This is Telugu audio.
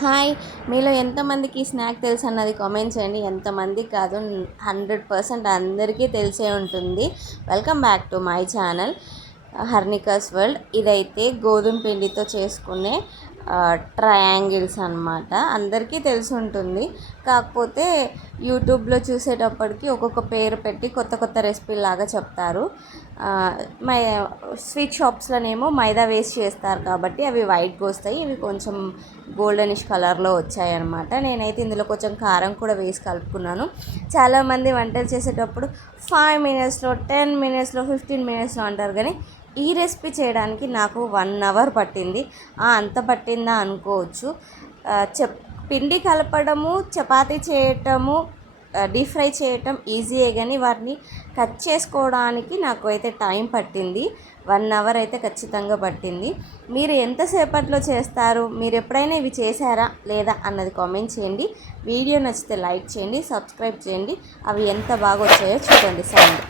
హాయ్, మీలో ఎంతమందికి ఈ స్నాక్ తెలుసు అన్నది కామెంట్ చేయండి. ఎంతమందికి కాదు, 100% అందరికీ తెలిసే ఉంటుంది. Welcome back to my channel Harnika's world. ఇదైతే గోధుమ పిండితో చేసుకునే ట్రయాంగిల్స్ అన్నమాట. అందరికీ తెలిసి ఉంటుంది. కాకపోతే యూట్యూబ్లో చూసేటప్పటికి ఒక్కొక్క పేరు పెట్టి కొత్త కొత్త రెసిపీ లాగా చెప్తారు. స్వీట్ షాప్స్లోనేమో మైదా వేస్ట్ చేస్తారు కాబట్టి అవి వైట్గా వస్తాయి. ఇవి కొంచెం గోల్డెనిష్ కలర్లో వచ్చాయన్నమాట. నేనైతే ఇందులో కొంచెం కారం కూడా వేసి కలుపుకున్నాను. చాలామంది వంటలు చేసేటప్పుడు 5 మినిట్స్లో, 10 మినిట్స్లో, 15 మినిట్స్లో అంటారు, కానీ ఈ రెసిపీ చేయడానికి నాకు 1 అవర్ పట్టింది. అంత పట్టిందా అనుకోవచ్చు. పిండి కలపడము, చపాతీ చేయటము, డీప్ ఫ్రై చేయటం ఈజీయే, కానీ వాటిని కట్ చేసుకోవడానికి నాకు అయితే టైం పట్టింది. 1 అవర్ అయితే ఖచ్చితంగా పట్టింది. మీరు ఎంతసేపట్లో చేస్తారు? మీరు ఎప్పుడైనా ఇవి చేశారా లేదా అన్నది కామెంట్ చేయండి. వీడియో నచ్చితే లైక్ చేయండి, సబ్స్క్రైబ్ చేయండి. అవి ఎంత బాగా వచ్చాయో చూడండి. సౌండ్